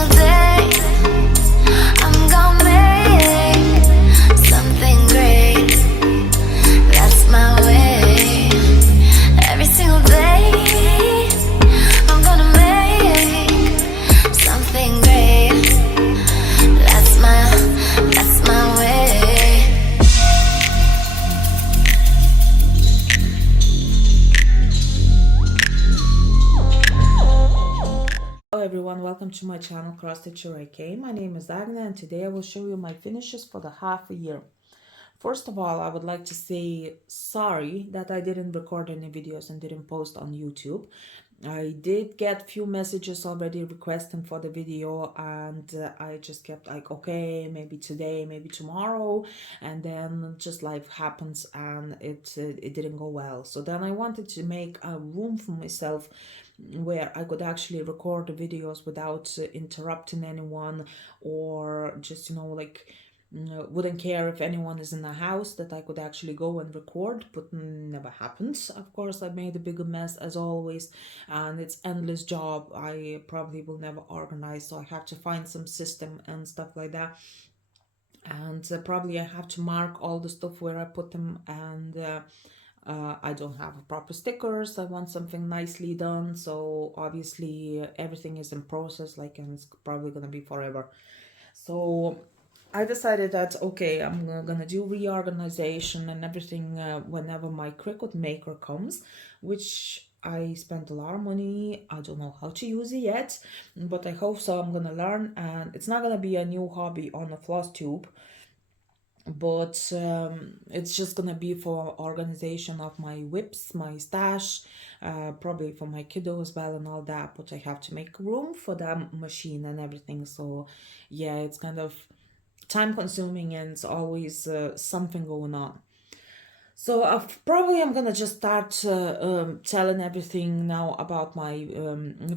single day I'm gonna make something great. That's my way. Every single day I'm gonna make something great. That's my way. Hello everyone, welcome to my channel Cross Stitcher AK. My name is Agna and today I will show you my finishes for the half a year. First of all, I would like to say sorry that I didn't record any videos and didn't post on YouTube. I did get few messages already requesting for the video, and I just kept like, okay, maybe today, maybe tomorrow, and then just life happens and it didn't go well. So then I wanted to make a room for myself where I could actually record the videos without interrupting anyone, or just, like, wouldn't care if anyone is in the house, that I could actually go and record, but never happens. Of course, I made a bigger mess as always, and it's endless job. I probably will never organize, so I have to find some system and stuff like that. And probably I have to mark all the stuff where I put them, and I don't have proper stickers. I want something nicely done, so obviously everything is in process, like, and it's probably gonna be forever. So I decided that, okay, I'm gonna do reorganization and everything whenever my Cricut Maker comes, which I spent a lot of money. I don't know how to use it yet, but I hope so. I'm gonna learn, and it's not gonna be a new hobby on a FLOSSTUBE, but it's just gonna be for organization of my whips, my stash, probably for my kiddo as well and all that, but I have to make room for that machine and everything. So yeah, it's kind of time consuming, and it's always something going on. So I'm gonna just start telling everything now about my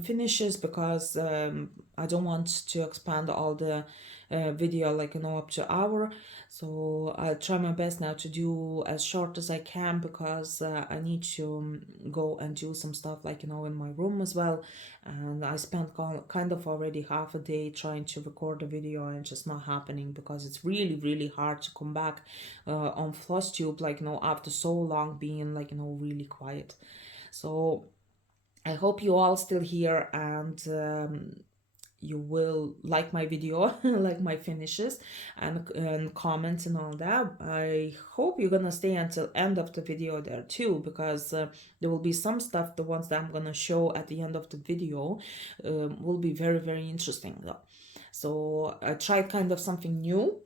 finishes, because I don't want to expand all the video, like, up to hour. So I'll try my best now to do as short as I can, because I need to go and do some stuff, like, in my room as well. And I spent kind of already half a day trying to record a video, and just not happening, because it's really, really hard to come back on FLOSSTUBE, like, after so long being, like, really quiet. So I hope you all still here, and you will like my video, like my finishes, and comments and all that. I hope you're gonna stay until end of the video there too, because there will be some stuff, the ones that I'm gonna show at the end of the video will be very, very interesting though. So I tried kind of something new,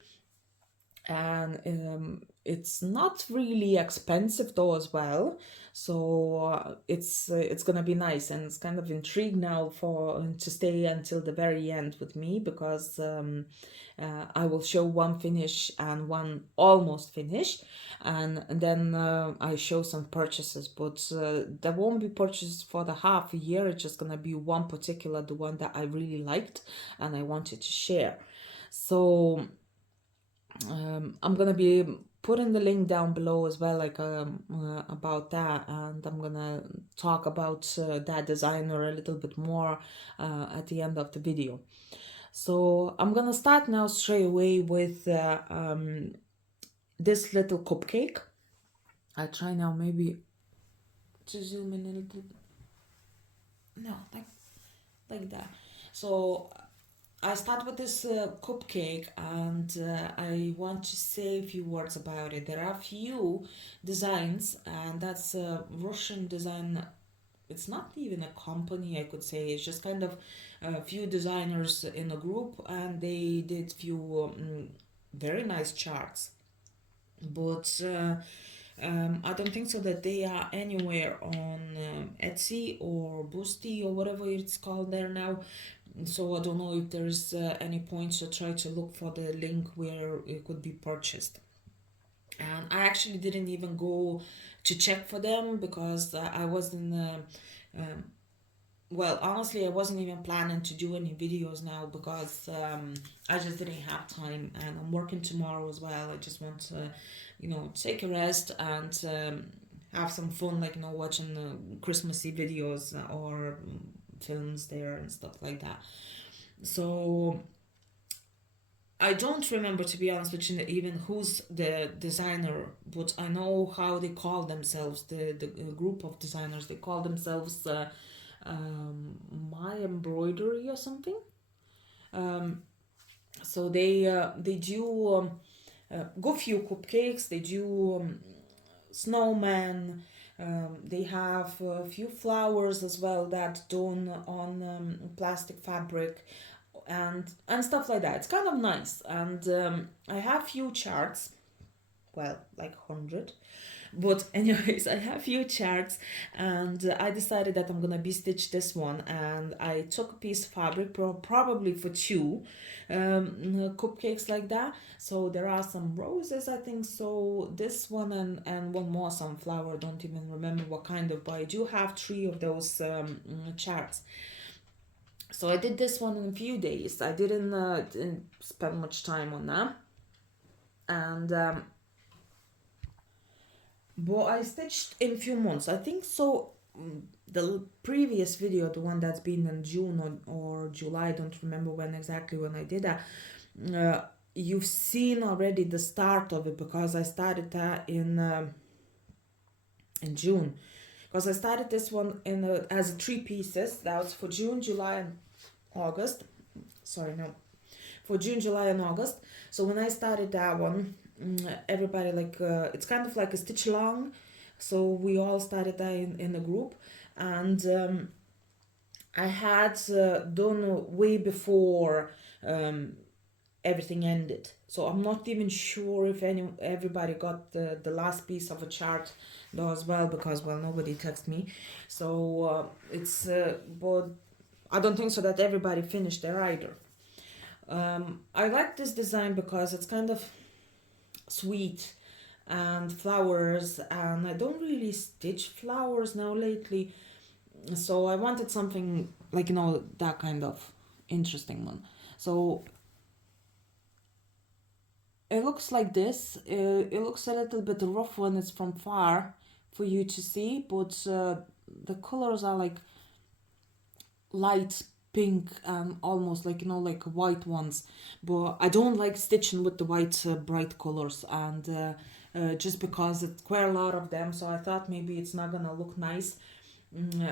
and it's not really expensive though as well. So it's gonna be nice, and it's kind of intrigued now for to stay until the very end with me, because I will show one finish and one almost finish, and then I show some purchases, but there won't be purchases for the half a year. It's just gonna be one particular, the one that I really liked and I wanted to share. So I'm gonna be putting the link down below as well, like about that, and I'm gonna talk about that designer a little bit more at the end of the video. So I'm gonna start now straight away with this little cupcake. I try now maybe to zoom in a little. No, like that. So I start with this cupcake, and I want to say a few words about it. There are a few designs, and that's a Russian design. It's not even a company, I could say. It's just kind of a few designers in a group, and they did few very nice charts. But I don't think so that they are anywhere on Etsy or Boosty or whatever it's called there now. So I don't know if there's any point to try to look for the link where it could be purchased. And I actually didn't even go to check for them, because I wasn't well, honestly, I wasn't even planning to do any videos now, because I just didn't have time, and I'm working tomorrow as well. I just want to, take a rest and have some fun, like, watching Christmassy videos or films there and stuff like that. So I don't remember, to be honest with you, even who's the designer, but I know how they call themselves. The group of designers, they call themselves My Embroidery or something. Um, so they do go few cupcakes. They do snowman. They have a few flowers as well that done on plastic fabric and stuff like that. It's kind of nice. And I have few charts, well, like 100, but anyways, I have few charts, and I decided that I'm gonna be stitch this one, and I took a piece of fabric, probably for two cupcakes like that. So there are some roses, I think, so this one and one more sunflower. I don't even remember what kind of, but I do have three of those charts. So I did this one in a few days. I didn't spend much time on that, and but I stitched in a few months. I think so. The previous video, the one that's been in June or July, I don't remember when exactly when I did that. You've seen already the start of it, because I started that in June. Because I started this one as 3 pieces. That was for June, July, and August. Sorry, no, for June, July, and August. So when I started that one, everybody it's kind of like a stitch along. So we all started that in a group, and I had done way before everything ended. So I'm not even sure if everybody got the last piece of a chart though as well, because well, nobody texted me. So it's but I don't think so that everybody finished there either. I like this design because it's kind of sweet and flowers, and I don't really stitch flowers now lately, so I wanted something like, that kind of interesting one. So it looks like this. It looks a little bit rough when it's from far for you to see, but the colors are like light pink and almost like white ones. But I don't like stitching with the white bright colors, and just because it's quite a lot of them, so I thought maybe it's not gonna look nice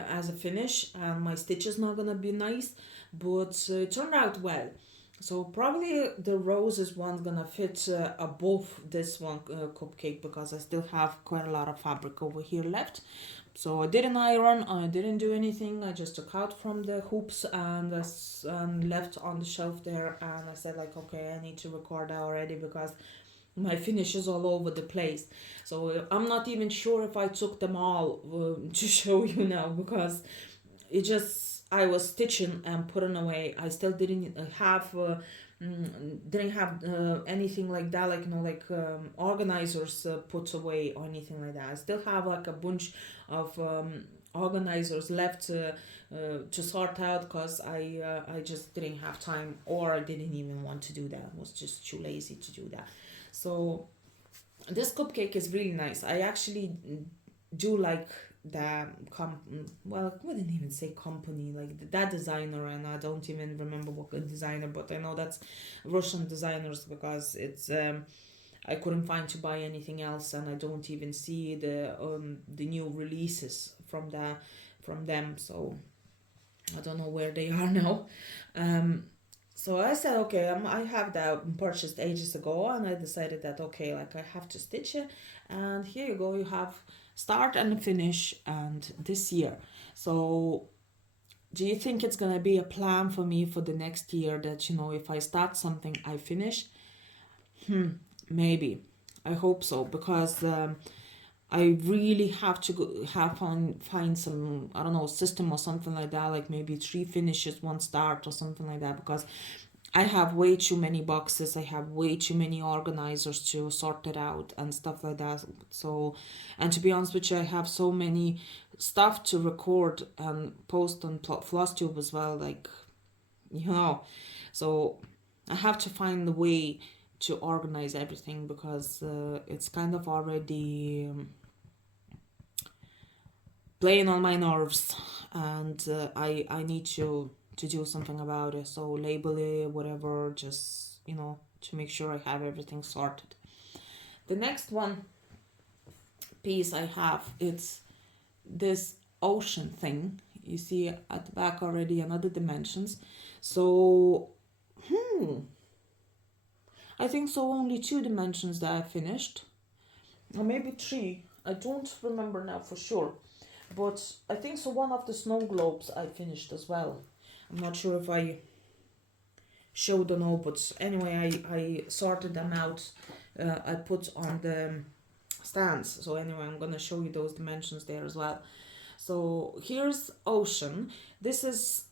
as a finish, and my stitch is not gonna be nice, but it turned out well. So probably the roses one's gonna fit above this one cupcake, because I still have quite a lot of fabric over here left. So I didn't iron, I didn't do anything. I just took out from the hoops and left on the shelf there. And I said like, okay, I need to record that already, because my finish is all over the place. So I'm not even sure if I took them all to show you now, because it just, I was stitching and putting away. I still didn't have anything like that, organizers put away or anything like that. I still have like a bunch of organizers left to sort out, because I just didn't have time, or I didn't even want to do that. I was just too lazy to do that. So this cupcake is really nice. I actually do like the well, I wouldn't even say company, like that designer, and I don't even remember what designer, but I know that's Russian designers, because it's I couldn't find to buy anything else, and I don't even see the new releases from them, so I don't know where they are now. So I said, okay, I have that purchased ages ago, and I decided that, okay, like I have to stitch it. And here you go, you have start and finish, and this year. So do you think it's gonna be a plan for me for the next year that, if I start something, I finish? Maybe. I hope so, because I really have to find some, I don't know, system or something like that, like maybe 3 finishes, 1 start or something like that, because I have way too many boxes, I have way too many organizers to sort it out and stuff like that. So, and to be honest with you, I have so many stuff to record and post on FLOSSTUBE as well, so I have to find the way to organize everything, because it's kind of already playing on my nerves, and I need to to do something about it. So label it, whatever, just, you know, to make sure I have everything sorted. The next one piece I have, it's this ocean thing. You see at the back already another dimensions. So, I think so only 2 dimensions that I finished. Or maybe 3. I don't remember now for sure. But I think so one of the snow globes I finished as well. I'm not sure if I showed or no, but anyway, I sorted them out. I put on the stands. So anyway, I'm gonna show you those dimensions there as well. So here's ocean. This is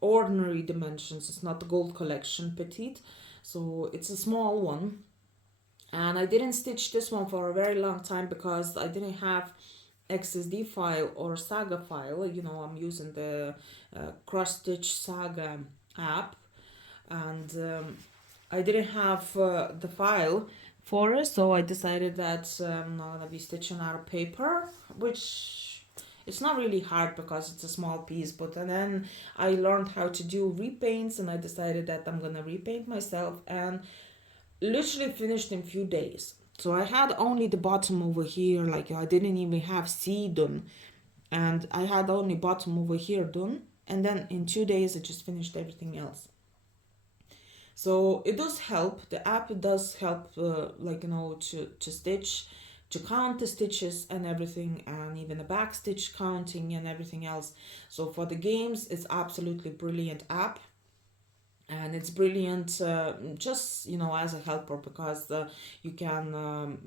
ordinary dimensions. It's not the gold collection petite. So it's a small one. And I didn't stitch this one for a very long time because I didn't have XSD file or Saga file. You know, I'm using the Cross Stitch Saga app, and I didn't have the file for it, so I decided that I'm not gonna be stitching out of paper, which it's not really hard because it's a small piece. But then I learned how to do repaints, and I decided that I'm gonna repaint myself, and literally finished in few days. So I had only the bottom over here, like I didn't even have C done, and I had only bottom over here done, and then in 2 days I just finished everything else. So it does help. The app does help, like, you know, to stitch, to count the stitches and everything, and even the back stitch counting and everything else. So for the games, it's absolutely brilliant app. And it's brilliant, just, you know, as a helper, because you can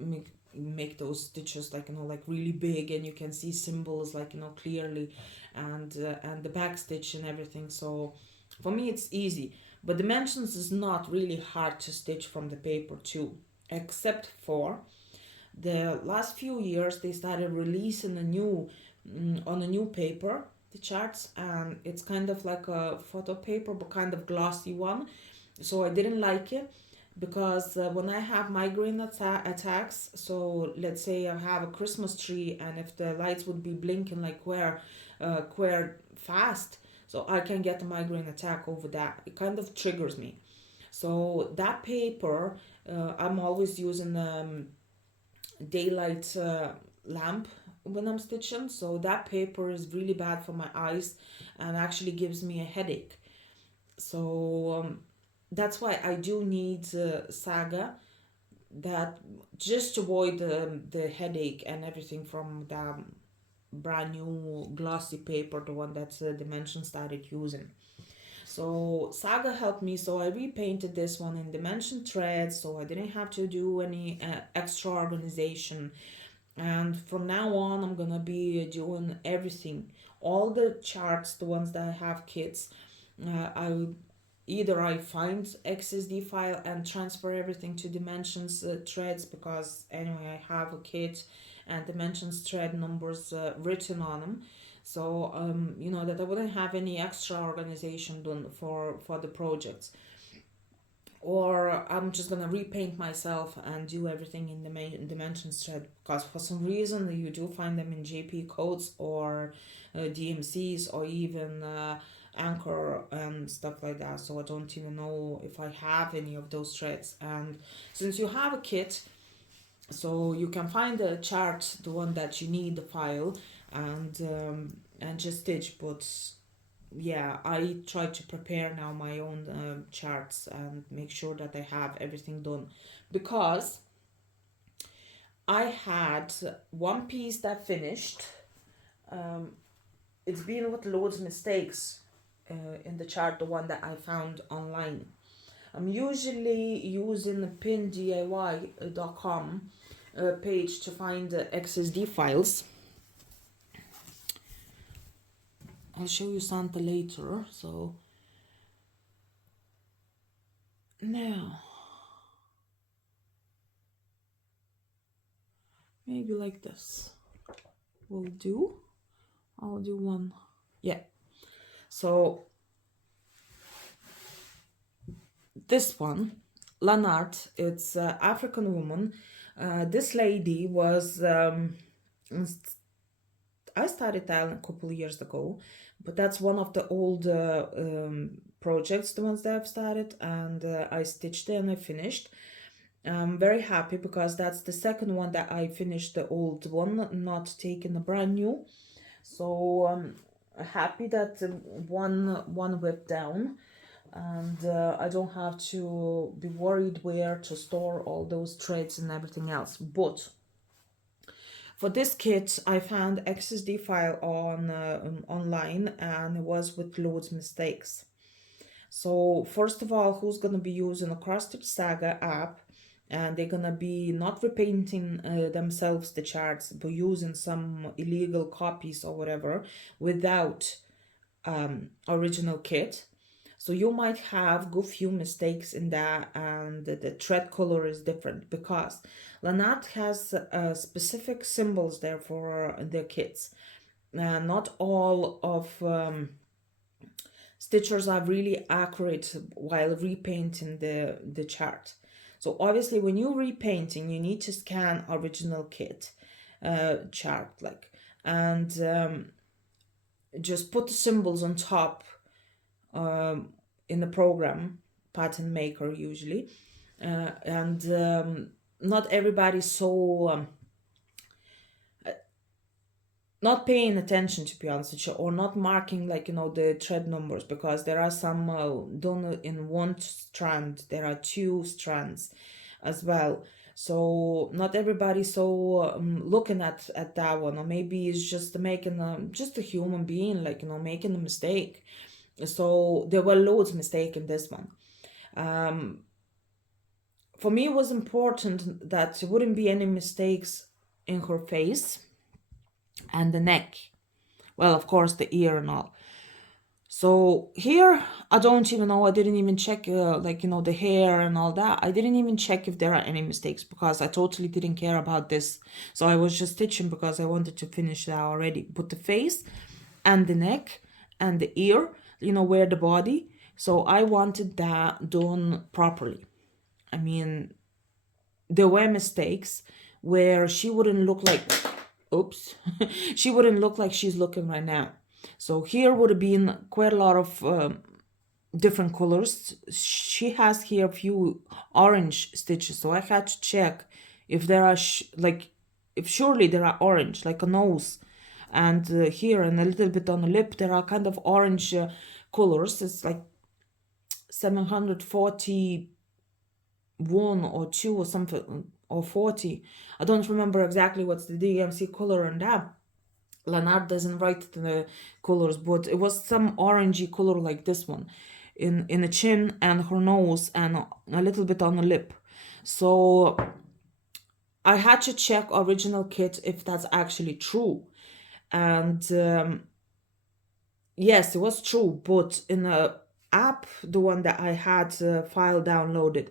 make those stitches, like, you know, like really big, and you can see symbols, like, you know, clearly, and the back stitch and everything. So for me it's easy. But dimensions is not really hard to stitch from the paper too, except for the last few years they started releasing a new on a new paper, the charts, and it's kind of like a photo paper but kind of glossy one. So I didn't like it because when I have migraine attacks, so let's say I have a Christmas tree, and if the lights would be blinking like quite fast, so I can get a migraine attack over that. It kind of triggers me. So that paper, I'm always using daylight lamp when I'm stitching. So that paper is really bad for my eyes and actually gives me a headache. So that's why I do need Saga, that just to avoid the headache and everything from the brand new glossy paper, the one that Dimension started using. So Saga helped me, so I repainted this one in Dimension threads, so I didn't have to do any extra organization. And from now on, I'm gonna be doing everything, all the charts, the ones that I have kits. I find XSD file and transfer everything to Dimensions threads, because anyway I have a kit and Dimensions thread numbers written on them. So you know, that I wouldn't have any extra organization done for the projects. Or I'm just gonna repaint myself and do everything in the Dimensions thread, because for some reason you do find them in JP codes or DMCs or even Anchor and stuff like that. So I don't even know if I have any of those threads. And since you have a kit, so you can find the chart, the one that you need, the file, and just stitch. But yeah, I try to prepare now my own charts and make sure that I have everything done, because I had one piece that finished. It's been with loads of mistakes in the chart, the one that I found online. I'm usually using the pindiy.com page to find the XSD files. I'll show you Santa later. So now maybe like this will do. I'll do one. Yeah. So this one, Lanart, it's an African woman. This lady was, I I started that a couple of years ago, but that's one of the old projects, the ones that I've started, and I stitched it and I finished. I'm very happy because that's the second one that I finished, the old one, not taking a brand new. So happy that one whipped down, and I don't have to be worried where to store all those threads and everything else. But for this kit, I found XSD file on online, and it was with loads of mistakes. So first of all, who's gonna be using a Cross-Stitch Saga app, and they're gonna be not repainting themselves the charts, but using some illegal copies or whatever without original kit. So you might have good few mistakes in that, and the thread color is different because Lanat has specific symbols there for their kits. Not all of stitchers are really accurate while repainting the chart. So obviously when you're repainting, you need to scan original kit chart, like, and just put the symbols on top in the program, pattern maker usually, and not everybody's so not paying attention, to be honest with you, or not marking, like, the thread numbers, because there are some done in one strand, there are two strands as well. So not everybody so looking at that one, or maybe it's just making just a human being, like, making a mistake. So there were loads of mistake in this one. For me, it was important that there wouldn't be any mistakes in her face and the neck. Well, of course, the ear and all. So here, I don't even know, I didn't even check, the hair and all that. I didn't even check if there are any mistakes because I totally didn't care about this. So I was just stitching because I wanted to finish that already. But the face and the neck and the ear, where the body. So I wanted that done properly. I mean, there were mistakes where she wouldn't look like, oops, she wouldn't look like she's looking right now. So here would have been quite a lot of different colors. She has here a few orange stitches, so I had to check if there are, if surely there are orange, like a nose. And here and a little bit on the lip, there are kind of orange colors. It's like 741 or 2 or something, or 40. I don't remember exactly what's the DMC color on that. Lanard doesn't write the colors, but it was some orangey color like this one in the chin and her nose and a little bit on the lip. So I had to check original kit if that's actually true. And yes, it was true, but in the app, the one that I had file downloaded,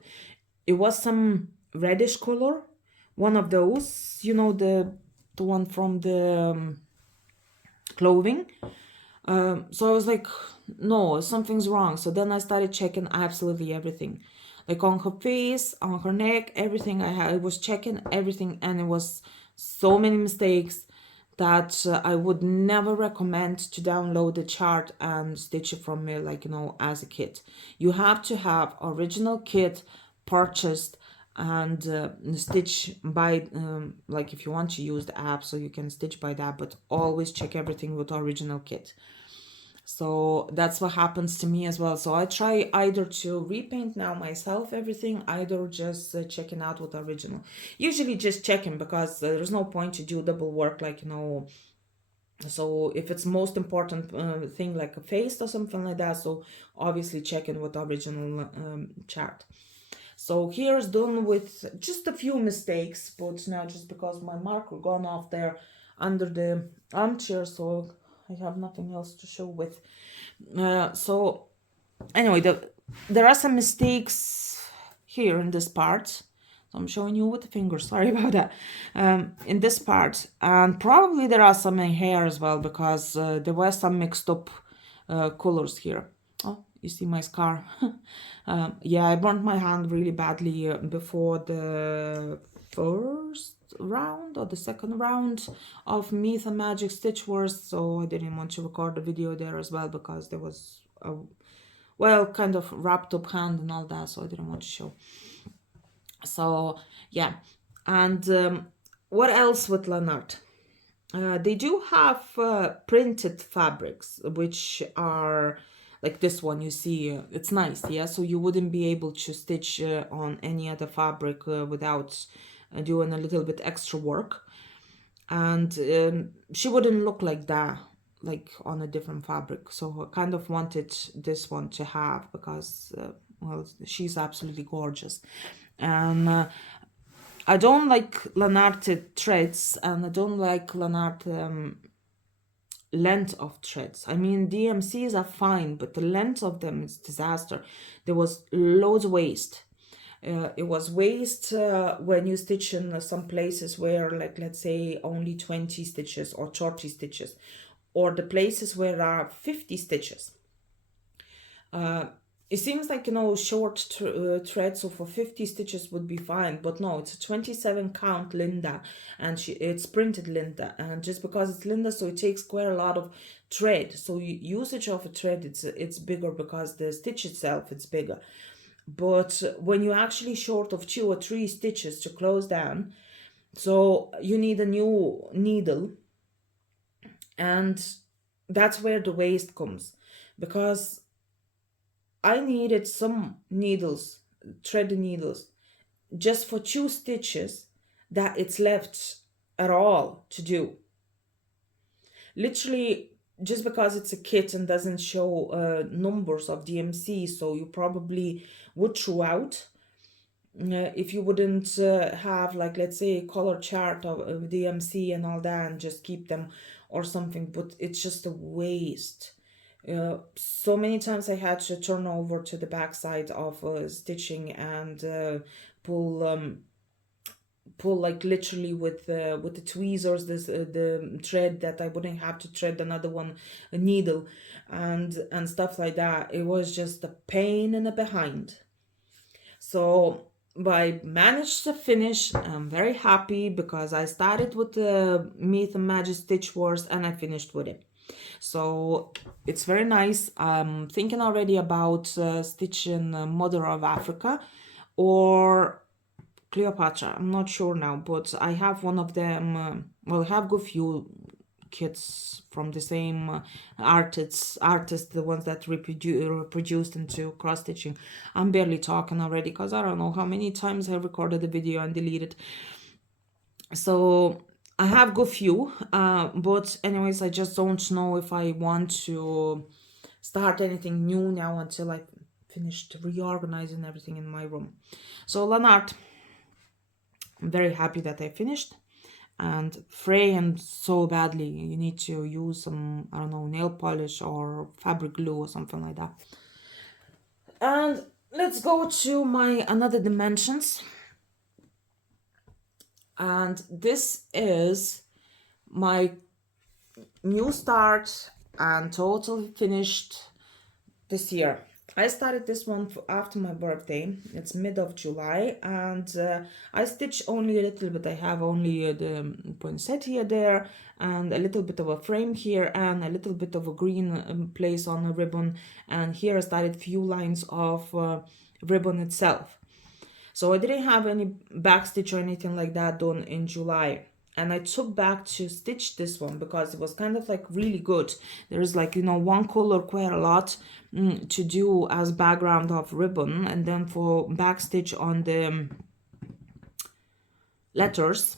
it was some reddish color, one of those, the one from the clothing. So I was like, no, something's wrong. So then I started checking absolutely everything, like on her face, on her neck, everything. I was checking everything, and it was so many mistakes that I would never recommend to download the chart and stitch it from me, as a kit. You have to have original kit purchased and stitch by if you want to use the app, so you can stitch by that, but always check everything with original kit. So that's what happens to me as well. So I try either to repaint now myself everything, either just checking out with original. Usually just checking, because there's no point to do double work, so if it's most important thing like a face or something like that, so obviously checking with original chart. So here's done with just a few mistakes, but now just because my marker gone off there under the armchair, so I have nothing else to show with. So anyway, there are some mistakes here in this part. So I'm showing you with the finger, sorry about that. In this part, and probably there are some in here as well, because there were some mixed up colors here. Oh, you see my scar. Yeah, I burnt my hand really badly before the first round or the second round of Myth and Magic Stitch Wars, so I didn't want to record the video there as well because there was a, well, kind of wrapped up hand and all that, so I didn't want to show. So yeah, and what else with Lanart? They do have printed fabrics, which are like this one you see. It's nice, yeah, so you wouldn't be able to stitch on any other fabric without doing a little bit extra work, and she wouldn't look like that like on a different fabric. So I kind of wanted this one to have because well, she's absolutely gorgeous. And I don't like Lanarte threads, and I don't like Lanarte length of threads. I mean, DMCs are fine, but the length of them is disaster. There was loads of waste. It was waste when you stitch in some places where, like, let's say only 20 stitches or 30 stitches, or the places where there are 50 stitches. It seems like, you know, short threads, so for 50 stitches would be fine, but no, it's a 27 count Linda, and it's printed Linda, and just because it's Linda, so it takes quite a lot of thread. So usage of a thread, it's bigger because the stitch itself it's bigger. But when you're actually short of 2 or 3 stitches to close down, so you need a new needle, and that's where the waste comes, because I needed some needles, thread needles, just for 2 stitches that it's left at all to do. Literally, just because it's a kit and doesn't show numbers of DMC, so you probably would throw out. If you wouldn't have, like, let's say a color chart of DMC and all that and just keep them or something, but it's just a waste. So many times I had to turn over to the back side of stitching and pull like literally with the tweezers the thread, that I wouldn't have to thread another one, a needle, and stuff like that. It was just a pain in the behind. So but I managed to finish. I'm very happy because I started with the Myth and Magic Stitch Wars and I finished with it. So it's very nice. I'm thinking already about stitching Mother of Africa or Cleopatra. I'm not sure now, but I have one of them. Well, I have a few kits from the same artists, the ones that reproduced into cross stitching. I'm barely talking already because I don't know how many times I recorded the video and deleted. So I have good few, but anyways, I just don't know if I want to start anything new now until I finished reorganizing everything in my room. So Lanart, I'm very happy that I finished. And fraying so badly, you need to use some, I don't know, nail polish or fabric glue or something like that. And let's go to my another dimensions. And this is my new start and totally finished this year. I started this one after my birthday. It's mid of July, and I stitched only a little bit. I have only the poinsettia there and a little bit of a frame here and a little bit of a green place on a ribbon, and here I started few lines of ribbon itself. So I didn't have any back stitch or anything like that done in July. And I took back to stitch this one because it was kind of like really good. There's like, you know, one color quite a lot to do as background of ribbon, and then for back stitch on the letters.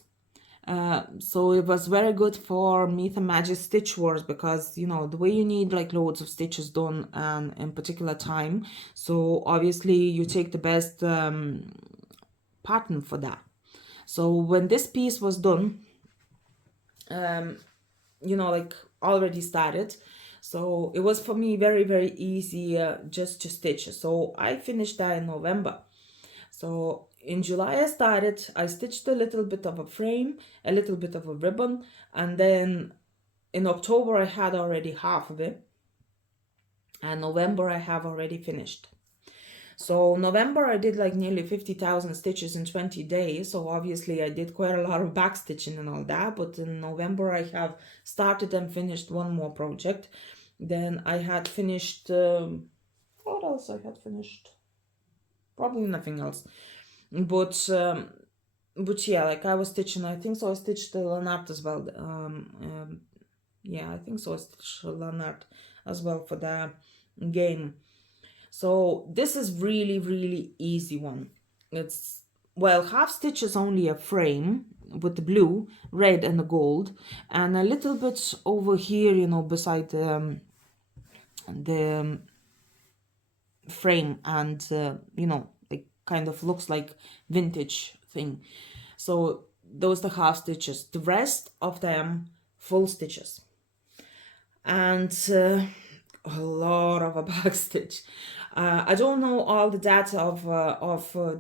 So it was very good for Myth and Magic Stitch Wars because, you know, the way you need like loads of stitches done and in particular time. So obviously you take the best pattern for that. So when this piece was done, you know, like already started, so it was for me very, very easy just to stitch. So I finished that in November. So in July I stitched a little bit of a frame, a little bit of a ribbon, and then in October I had already half of it, and November I have already finished. So November I did like nearly 50,000 stitches in 20 days. So obviously I did quite a lot of back stitching and all that. But in November I have started and finished one more project. Then I had finished, what else I had finished? Probably nothing else. But yeah, like I was stitching, I think so I stitched the Lanart as well. Yeah, I think so I stitched Lanart as well for the game. So this is really easy one. It's, well, half stitch is only a frame with the blue, red and the gold, and a little bit over here, you know, beside the frame, and you know, it kind of looks like vintage thing. So those are the half stitches. The rest of them full stitches, and a lot of a back stitch. I don't know all the data of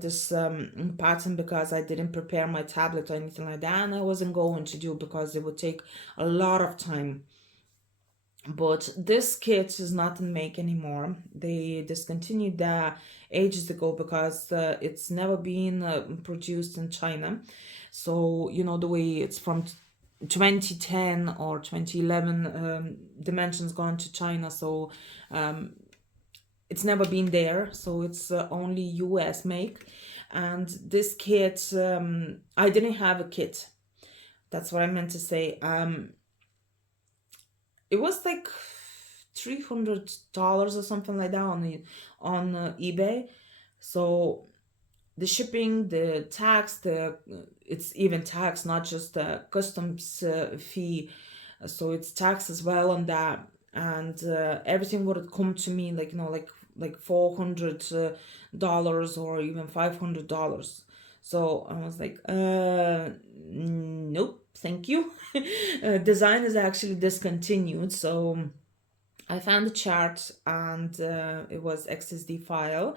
this pattern because I didn't prepare my tablet or anything like that, and I wasn't going to do because it would take a lot of time. But this kit is not in make anymore. They discontinued that ages ago because it's never been produced in China. So, you know, the way it's from 2010 or 2011, dimensions gone to China. So it's never been there. So it's only US make. And this kit, I didn't have a kit. That's what I meant to say. It was like $300 or something like that on eBay. So the shipping, the tax, it's even tax, not just the customs fee. So it's tax as well on that, and everything would come to me like, you know, like $400 or even $500. So I was like, nope, thank you. Design is actually discontinued. So I found the chart, and it was XSD file.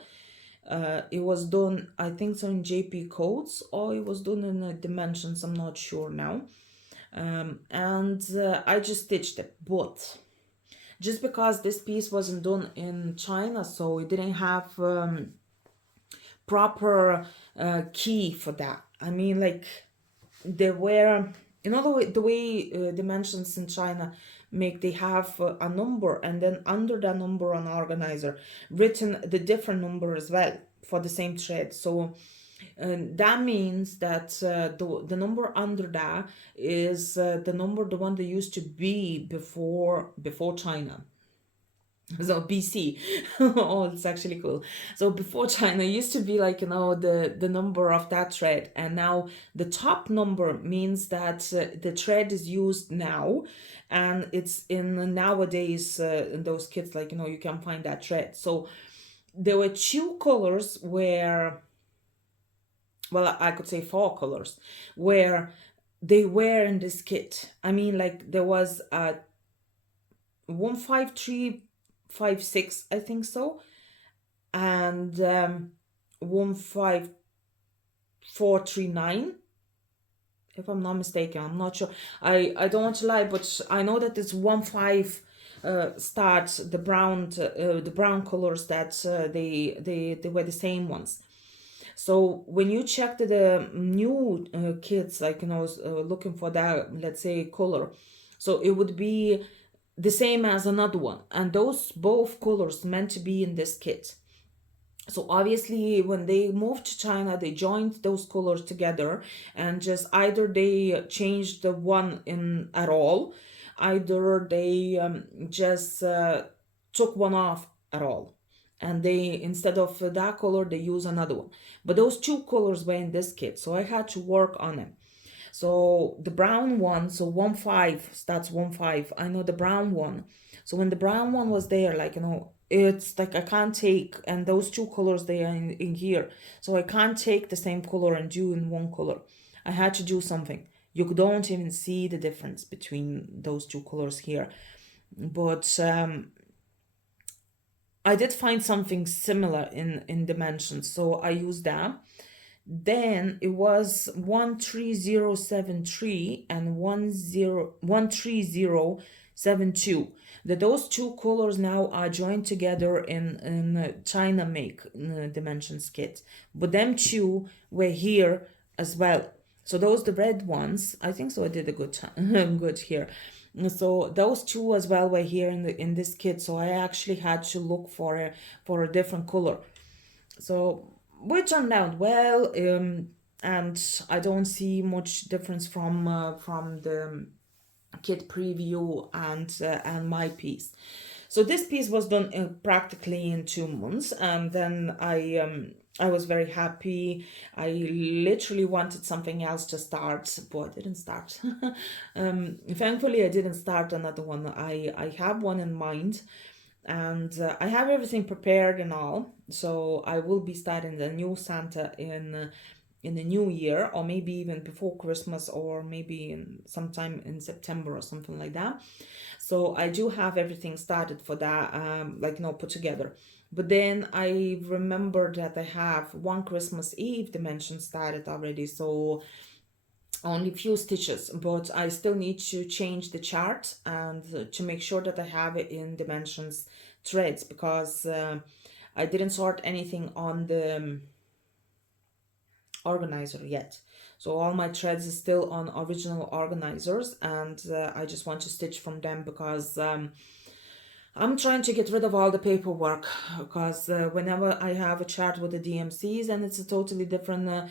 It was done, I think so, in JP codes, or it was done in dimensions. I'm not sure now. And I just stitched it, but just because this piece wasn't done in China, so it didn't have proper key for that. I mean, like, there were, you know, the way dimensions in China make, they have a number, and then under that number on organizer written the different number as well for the same thread. So that means that the number under that is the number, the one that used to be before China. So BC. Oh, it's actually cool. So before China used to be like, you know, the number of that thread, and now the top number means that the thread is used now, and it's in nowadays in those kits, like, you know, you can find that thread. So there were two colors where, well, I could say four colors where they were in this kit. I mean, like, there was a 15356, I think so, and 15439, if I'm not mistaken. I'm not sure. I don't want to lie, but I know that it's 15 starts the brown colors, that they were the same ones. So when you check the new kits, like, you know, looking for that, let's say, color, so it would be the same as another one, and those both colors meant to be in this kit. So obviously when they moved to China, they joined those colors together, and just either they changed the one in at all, either they just took one off at all, and they, instead of that color, they use another one. But those two colors were in this kit, so I had to work on them. So the brown one, so 15, that's 15. I know the brown one. So when the brown one was there, like, you know, it's like I can't take, and those two colors, they are in here. So I can't take the same color and do in one color. I had to do something. You don't even see the difference between those two colors here. But I did find something similar in dimensions, so I used that. Then it was 13073 and 13064. 7-2. Those two colors now are joined together in China make dimensions kit, but them two were here as well. So those the red ones, I think so I did a good good here. So those two as well were here in this kit, so I actually had to look for a different color. So we turned out well, and I don't see much difference from the kit preview and my piece. So this piece was done practically in 2 months, and then I was very happy. I literally wanted something else to start, but I didn't start. Thankfully, I didn't start another one. I have one in mind, and I have everything prepared and all. So I will be starting the new Santa in the new year, or maybe even before Christmas, or maybe sometime in September or something like that. So I do have everything started for that, put together. But then I remember that I have one Christmas Eve dimension started already, so only few stitches, but I still need to change the chart and to make sure that I have it in dimensions threads, because I didn't sort anything on the organizer yet. So all my threads is still on original organizers, and I just want to stitch from them, because I'm trying to get rid of all the paperwork, because whenever I have a chart with the DMCs, and it's a totally different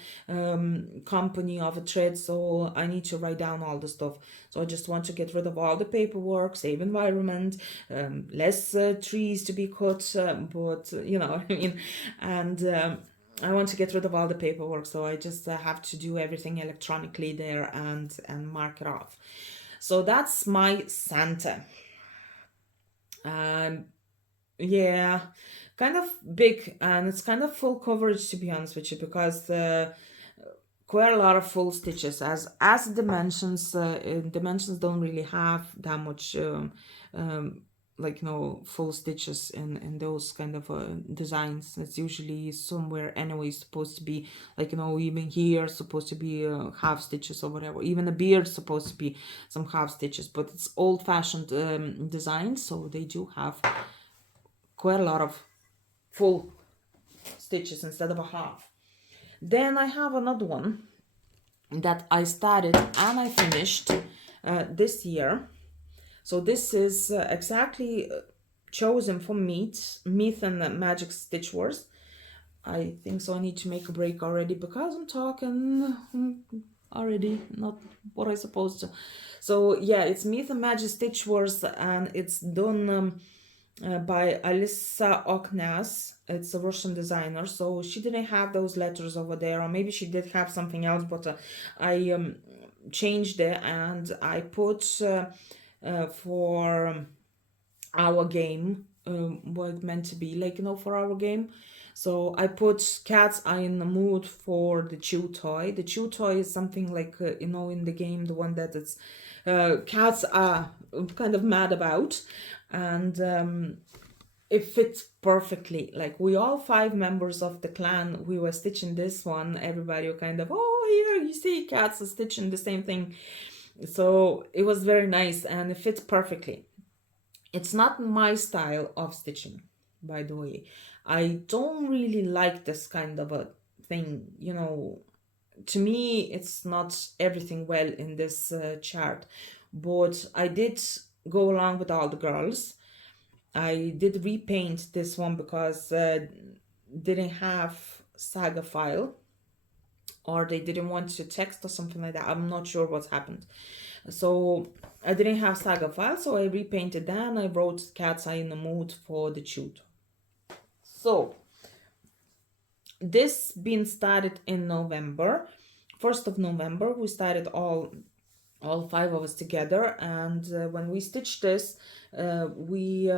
company of a thread, so I need to write down all the stuff. So I just want to get rid of all the paperwork, save environment, less trees to be cut, but you know what I mean, and I want to get rid of all the paperwork, so I just have to do everything electronically there and mark it off. So that's my Santa. Yeah, kind of big, and it's kind of full coverage, to be honest with you, because quite a lot of full stitches, as dimensions dimensions don't really have that much full stitches in those kind of designs. It's usually somewhere anyway supposed to be, even here supposed to be half stitches or whatever. Even a beard supposed to be some half stitches, but it's old-fashioned designs, so they do have quite a lot of full stitches instead of a half. Then I have another one that I started and I finished this year. So this is exactly chosen for Myth and Magic Stitch Wars. I think so I need to make a break already, because I'm talking already, not what I supposed to. So yeah, it's Myth and Magic Stitch Wars, and it's done by Alisa Oknas. It's a Russian designer, so she didn't have those letters over there, or maybe she did have something else, but I changed it, and I put for our game what it meant to be, for our game. So I put cats are in the mood for the chew toy. The chew toy is something like in the game, the one that it's cats are kind of mad about, and it fits perfectly. Like, we all 5 members of the clan, we were stitching this one. Everybody were kind of, oh, here you see cats are stitching the same thing. So it was very nice, and it fits perfectly. It's not my style of stitching, by the way. I don't really like this kind of a thing, to me it's not everything well in this chart, but I did go along with all the girls. I did repaint this one because didn't have saga file, or they didn't want to text or something like that. I'm not sure what's happened. So I didn't have saga file, so I repainted that, and I wrote cats are in the mood for the shoot. So this been started in November, 1st of November. We started all 5 of us together, and when we stitched this, we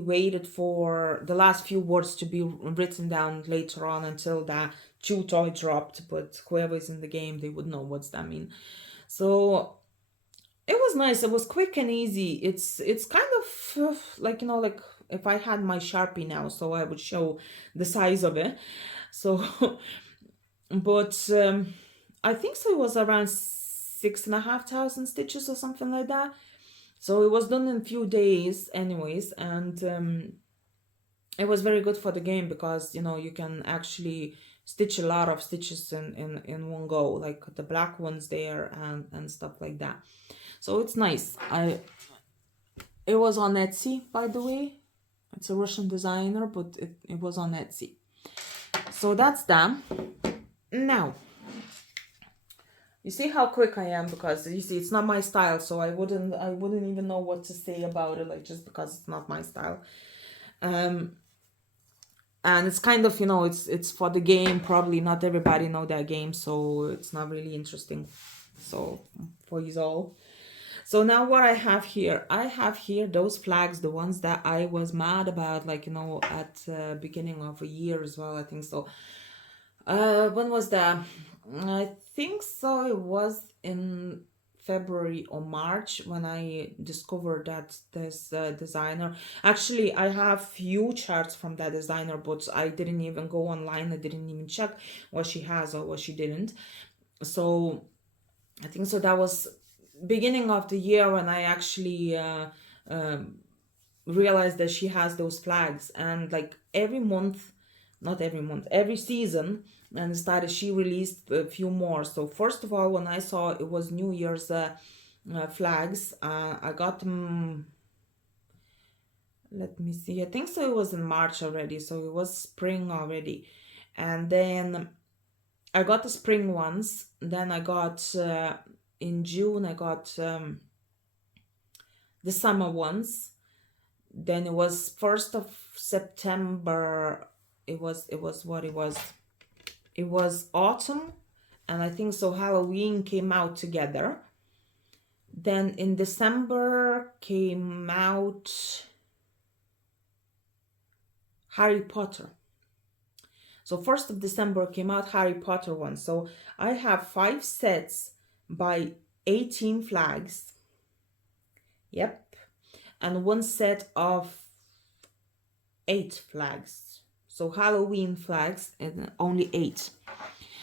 waited for the last few words to be written down later on until that chew toy dropped, but whoever is in the game, they would know what's that mean. So it was nice. It was quick and easy. It's kind of like if I had my Sharpie now, so I would show the size of it. So but I think so it was around 6,500 stitches or something like that. So it was done in few days anyways, and it was very good for the game because you can actually stitch a lot of stitches in one go, like the black ones there and stuff like that. So it's nice. It was on Etsy, by the way. It's a Russian designer, but it was on Etsy. So that's them. Now, you see how quick I am, because you see it's not my style, so I wouldn't even know what to say about it, like, just because it's not my style. And it's kind of, it's for the game. Probably not everybody know that game, so it's not really interesting. So for you all. So now what I have here those flags, the ones that I was mad about, like, at beginning of a year as well, I think so. When was that? I think so it was in February or March when I discovered that this designer. Actually, I have few charts from that designer, but I didn't even go online. I didn't even check what she has or what she didn't. So I think so that was beginning of the year when I actually realized that she has those flags. And like every month, not every month, every season, and started, she released a few more. So first of all, when I saw it was New Year's flags, I got them. Let me see, I think so it was in March already, so it was spring already. And then I got the spring ones. Then I got in June I got the summer ones. Then it was 1st of September. It was what it was. It was autumn, and I think so Halloween came out together. Then in December came out Harry Potter. So 1st of December came out Harry Potter one. So I have 5 sets by 18 flags. Yep. And 1 set of 8 flags. So Halloween flags, and only 8.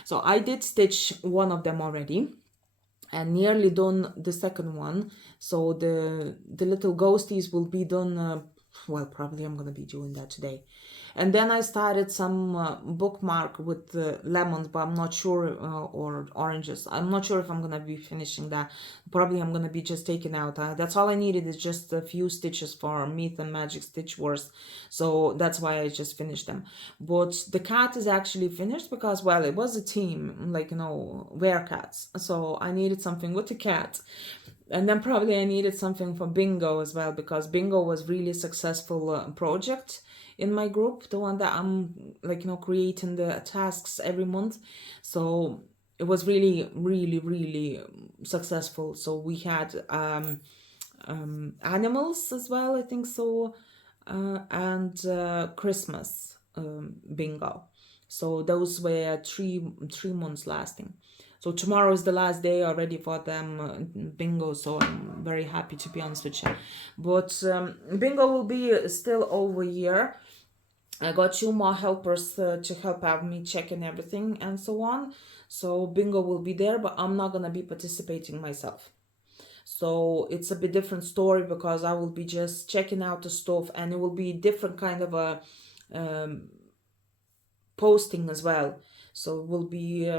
So I did stitch one of them already and nearly done the second one. So the little ghosties will be done, well, probably I'm gonna be doing that today. And then I started some bookmark with lemons, but I'm not sure, or oranges. I'm not sure if I'm gonna be finishing that. Probably I'm gonna be just taking out. That's all I needed, is just a few stitches for Myth and Magic Stitch Wars. So that's why I just finished them. But the cat is actually finished because, well, it was a team, like, werecats. So I needed something with the cat. And then probably I needed something for bingo as well, because bingo was really successful project in my group, the one that I'm, like, creating the tasks every month. So it was really, really, really successful. So we had animals as well, I think so, and Christmas bingo. So those were three months lasting. So tomorrow is the last day already for them bingo, so I'm very happy, to be honest with you. But bingo will be still over here. I got 2 more helpers to help out me checking everything and so on. So bingo will be there, but I'm not gonna be participating myself. So it's a bit different story, because I will be just checking out the stuff, and it will be different kind of a posting as well. So it will be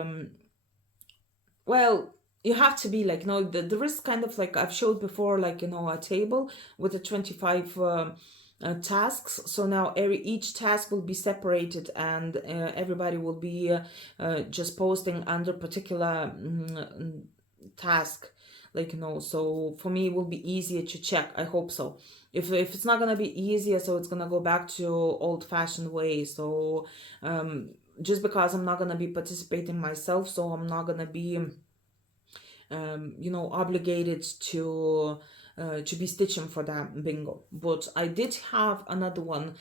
well, you have to be like, there is kind of like I've showed before, like, a table with the 25 tasks. So now each task will be separated, and everybody will be just posting under particular task, like, so for me it will be easier to check. I hope so. If it's not gonna be easier, so it's gonna go back to old-fashioned way. So just because I'm not gonna be participating myself, so I'm not gonna be obligated to be stitching for that bingo. But I did have another one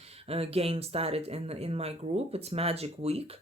game started in my group. It's Magic Week.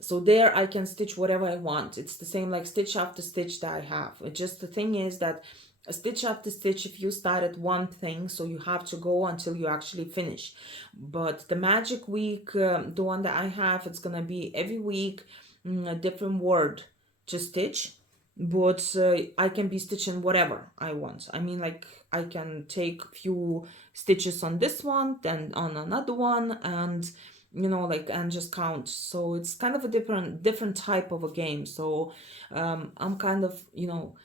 So there I can stitch whatever I want. It's the same like stitch after stitch that I have. It just, the thing is that stitch after stitch, if you start at one thing, so you have to go until you actually finish. But the Magic Week, the one that I have, it's gonna be every week a different word to stitch. but I can be stitching whatever I want. I mean, like, I can take few stitches on this one, then on another one, and you know, like, and just count. So it's kind of a different type of a game. So I'm kind of, you know,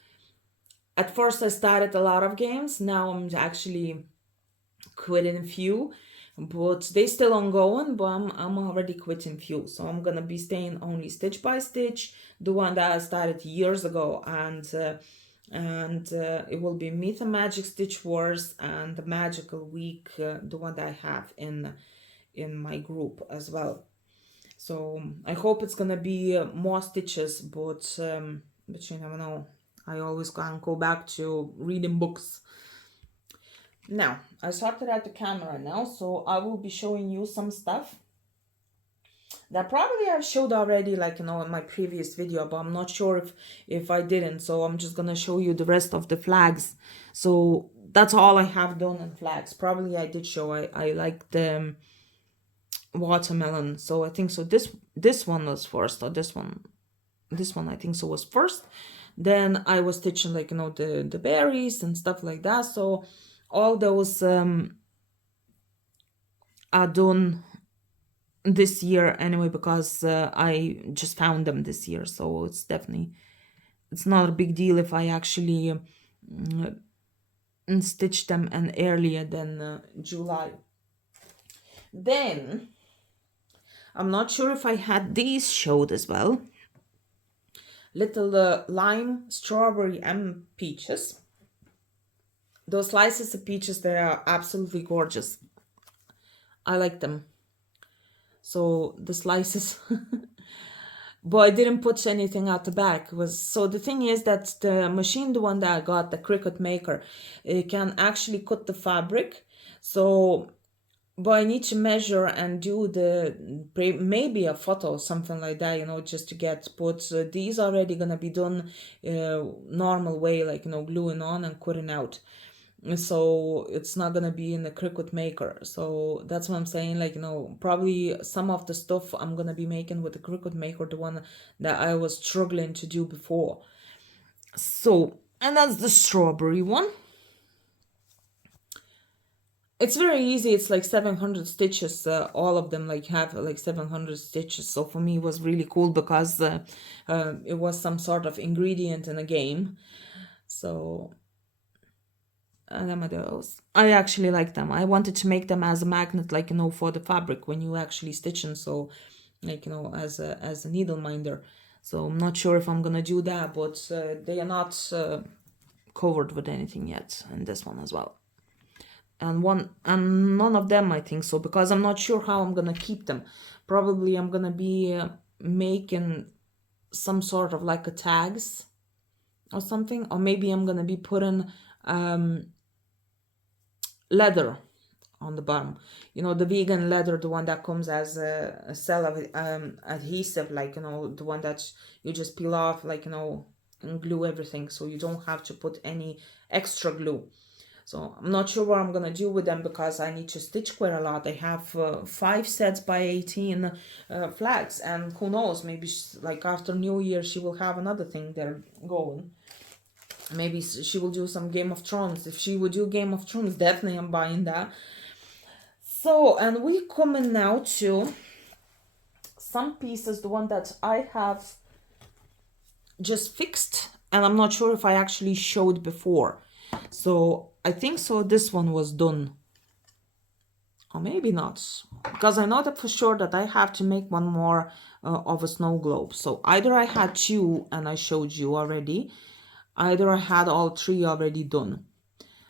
at first I started a lot of games. Now I'm actually quitting a few, but they still ongoing, but I'm already quitting few. So I'm gonna be staying only stitch by stitch, the one that I started years ago, and it will be Myth and Magic Stitch Wars and the Magical Week, the one that I have in my group as well. So I hope it's gonna be more stitches, but you never know. I always can go back to reading books. Now, I started at the camera now, so I will be showing you some stuff that probably I've showed already, like, you know, in my previous video, but I'm not sure if I didn't. So I'm just gonna show you the rest of the flags. So that's all I have done in flags. Probably I did show, I like the watermelon. So I think so this one was first, or this one I think so was first. Then I was stitching, like, you know, the berries and stuff like that. So all those are done this year anyway, because I just found them this year. So it's definitely, it's not a big deal if I actually stitch them and earlier than July. Then I'm not sure if I had these showed as well. Little lime, strawberry, and peaches. Those slices of peaches, they are absolutely gorgeous. I like them. So the slices, but I didn't put anything at the back. So the thing is that the machine, the one that I got, the Cricut Maker, it can actually cut the fabric. So, but I need to measure and do maybe a photo or something like that, you know, just to get. But these already gonna be done normal way, like, you know, gluing on and cutting out. So it's not gonna be in the Cricut Maker. So that's what I'm saying, like, you know, probably some of the stuff I'm gonna be making with the Cricut Maker, the one that I was struggling to do before. So, and that's the strawberry one. It's very easy. It's like 700 stitches. All of them like have like 700 stitches. So for me it was really cool, because it was some sort of ingredient in a game. So those, I actually like them. I wanted to make them as a magnet, like, you know, for the fabric when you actually stitching. So, like, you know, as a needle minder. So I'm not sure if I'm gonna do that, but they are not covered with anything yet, and this one as well. And none of them, I think so, because I'm not sure how I'm gonna keep them. Probably I'm gonna be making some sort of like a tags or something, or maybe I'm gonna be putting leather on the bottom, you know, the vegan leather, the one that comes as a cell of adhesive, like, you know, the one that you just peel off, like, you know, and glue everything, so you don't have to put any extra glue. So I'm not sure what I'm gonna do with them, because I need to stitch quite a lot. I have 5 sets by 18 flags, and who knows, maybe like after New Year she will have another thing there going. Maybe she will do some Game of Thrones. If she would do Game of Thrones, definitely I'm buying that. So, and we coming now to some pieces, the one that I have just fixed, and I'm not sure if I actually showed before. So I think so this one was done, or maybe not, because I know that for sure that I have to make one more of a snow globe. So either I had 2 and I showed you already, either I had all 3 already done.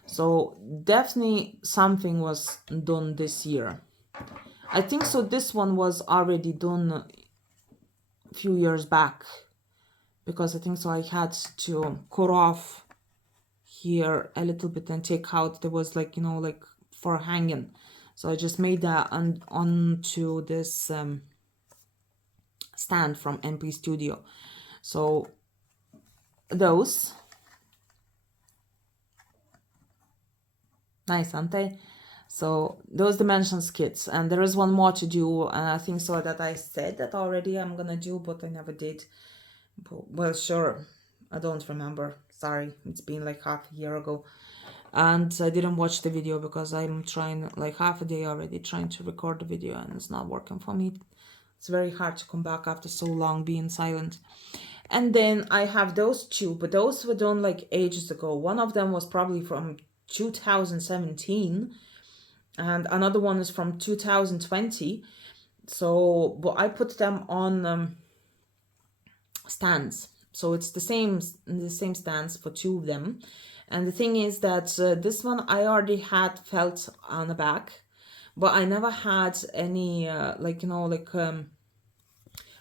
So definitely something was done this year. I think so this one was already done a few years back, because I think so I had to cut off here a little bit and take out, there was like, you know, like for hanging. So I just made that onto this stand from MP Studio. So those, nice, aren't they? So those dimensions kits, and there is one more to do, and I think so that I said that already I'm gonna do, but I never did. But, well, sure, I don't remember. Sorry, it's been like half a year ago. And I didn't watch the video because I'm trying like half a day already trying to record the video and it's not working for me. It's very hard to come back after so long being silent. And then I have those two, but those were done like ages ago. One of them was probably from 2017 and another one is from 2020. So, but I put them on stands. So it's the same stands for two of them. And the thing is that this one I already had felt on the back, but I never had any like, you know, like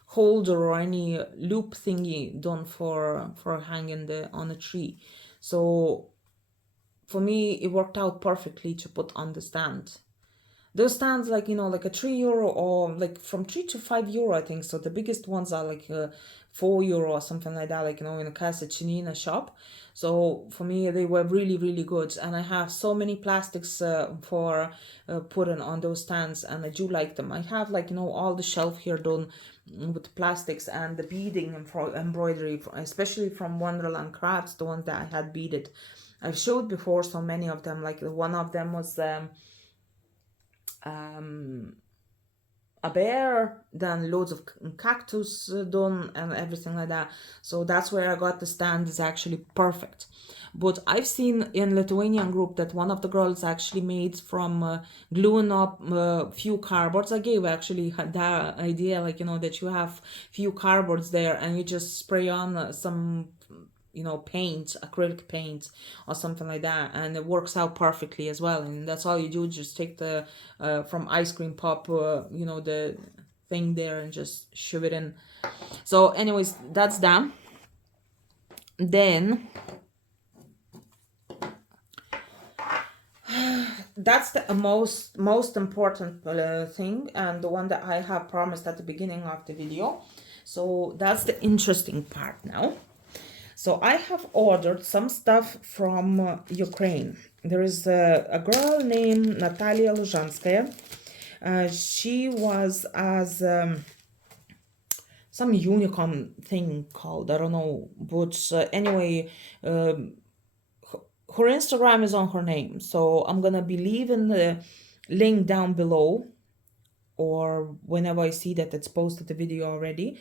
holder or any loop thingy done for hanging on a tree. So for me it worked out perfectly to put on the stand. Those stands, like, you know, like a €3 or like from €3 to €5, I think. So the biggest ones are like €4 or something like that, like, you know, in a Casa Chinina shop. So for me, they were really, really good. And I have so many plastics for putting on those stands, and I do like them. I have, like, you know, all the shelf here done with plastics and the beading and embroidery, especially from Wonderland Crafts, the ones that I had beaded. I've showed before so many of them. Like one of them was a bear, then loads of cactus done and everything like that. So that's where I got the stand. Is actually perfect. But I've seen in Lithuanian group that one of the girls actually made from gluing up few cardboards. I gave actually that idea, like, you know, that you have few cardboards there and you just spray on some, you know, paint, acrylic paint or something like that, and it works out perfectly as well. And that's all you do, just take the from ice cream pop you know, the thing there, and just shove it in. So anyways, that's done. Then that's the most important thing, and the one that I have promised at the beginning of the video. So that's the interesting part now. So I have ordered some stuff from Ukraine. There is a girl named Natalia Luzhanskaya. She was as some unicorn thing called, I don't know. But anyway, her Instagram is on her name. So I'm going to be leaving the link down below, or whenever I see that it's posted the video already.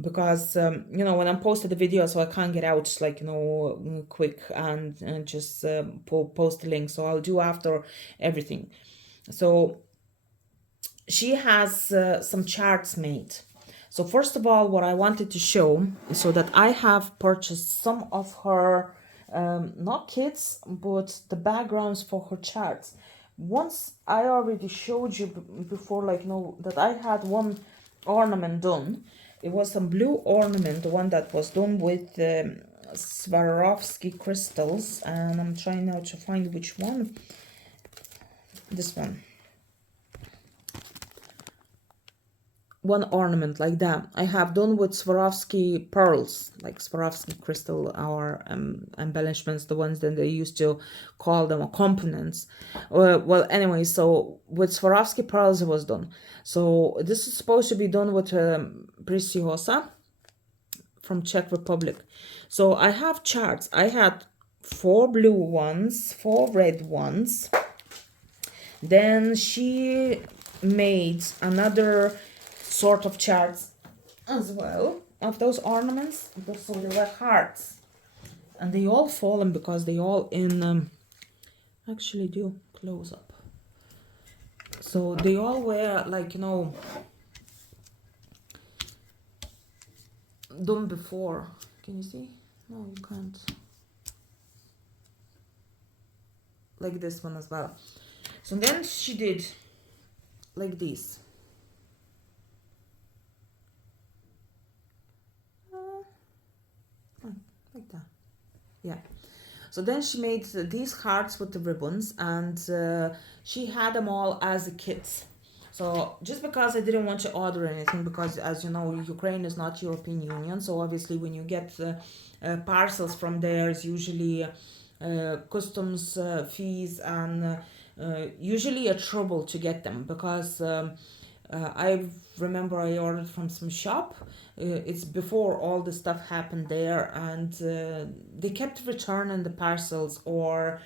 Because you know, when I'm posted the video, so I can't get out, like, you know, quick and just post the link. So I'll do after everything. So she has some charts made. So first of all, what I wanted to show is so that I have purchased some of her not kits, but the backgrounds for her charts. Once I already showed you before, like, you know, that I had one ornament done. It was some blue ornament, the one that was done with Swarovski crystals. And I'm trying now to find which one. This one. One ornament like that. I have done with Swarovski pearls, like Swarovski crystal, or embellishments, the ones that they used to call them, or components. Well, anyway, so with Swarovski pearls it was done. So this is supposed to be done with Preciosa from Czech Republic. So I have charts. I had 4 blue ones, 4 red ones. Then she made another sort of charts as well of those ornaments. So they were hearts, and they all fallen because they all in actually do close up. So they all were, like, you know, done before. Can you see? No, you can't. Like this one as well. So then she did like this. Like that. Yeah. So then she made these hearts with the ribbons, and she had them all as a kit. So just because I didn't want to order anything, because as you know, Ukraine is not European Union, so obviously when you get parcels from there, it's usually customs fees, and usually a trouble to get them, because I remember I ordered from some shop. It's before all the stuff happened there, and they kept returning the parcels, or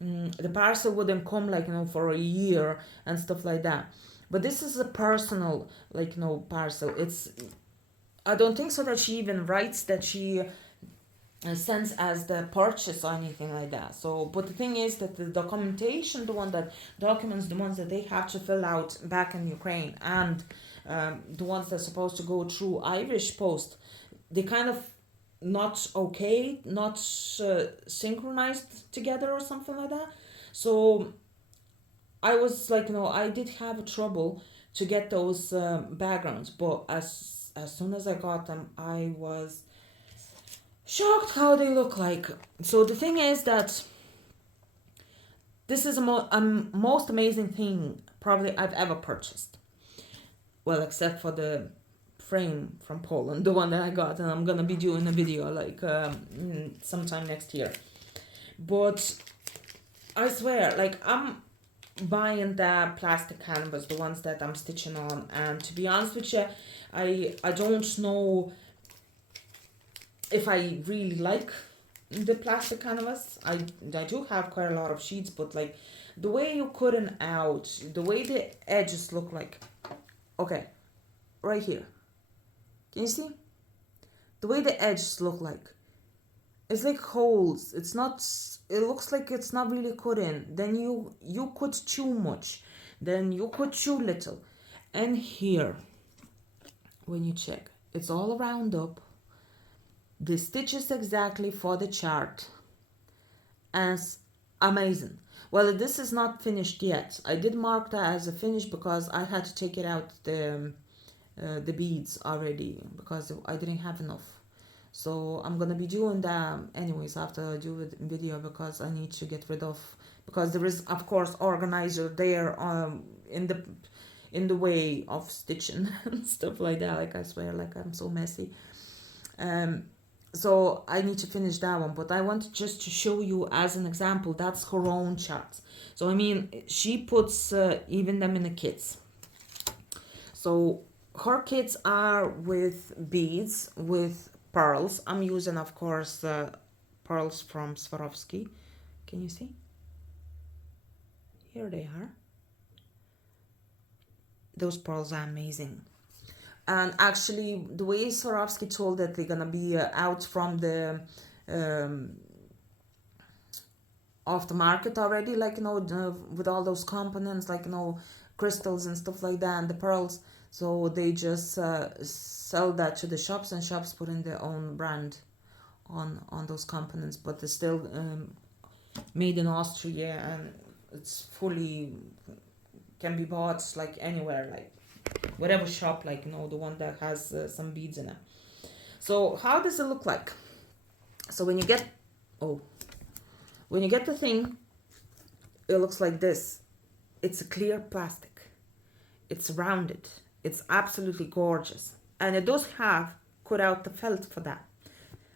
the parcel wouldn't come like for a year and stuff like that. But this is a personal like parcel. It's I don't think so that she even writes that she sends as the purchase or anything like that. So, but the thing is that the documentation, the one that documents the ones that they have to fill out back in Ukraine, and the ones that's supposed to go through Irish post, they kind of not okay, not synchronized together or something like that. So I was like, I did have a trouble to get those backgrounds, but as soon as I got them, I was shocked how they look like. So the thing is that this is a most amazing thing probably I've ever purchased. Well, except for the frame from Poland, the one that I got, and I'm gonna be doing a video like sometime next year. But I swear, like I'm buying the plastic canvas, the ones that I'm stitching on, and to be honest with you, I don't know if I really like the plastic canvas. I do have quite a lot of sheets, but like the way you cut it out, the way the edges look like, okay, right here, can you see the way the edges look like? It's like holes. It's not, it looks like it's not really cut in. Then you cut too much, then you cut too little. And here, when you check, it's all round up. The stitches exactly for the chart, and it's amazing. Well, this is not finished yet. I did mark that as a finish because I had to take it out the beads already because I didn't have enough. So I'm gonna be doing that anyways after I do the video, because I need to get rid of, because there is of course organizer there in the way of stitching and stuff like that. Like I swear, like I'm so messy. So I need to finish that one, but I want just to show you as an example, that's her own charts. So I mean, she puts even them in the kits. So her kits are with beads, with pearls. I'm using, of course, pearls from Swarovski. Can you see? Here they are. Those pearls are amazing. And actually, the way Swarovski told that they're gonna be out from the off the market already, like with all those components, like crystals and stuff like that, and the pearls. So they just sell that to the shops, and shops put in their own brand on those components, but they're still made in Austria, and it's fully can be bought like anywhere, like whatever shop, like the one that has some beads in it. So how does it look like? So when you get the thing, it looks like this. It's a clear plastic, it's rounded, it's absolutely gorgeous, and it does have cut out the felt for that.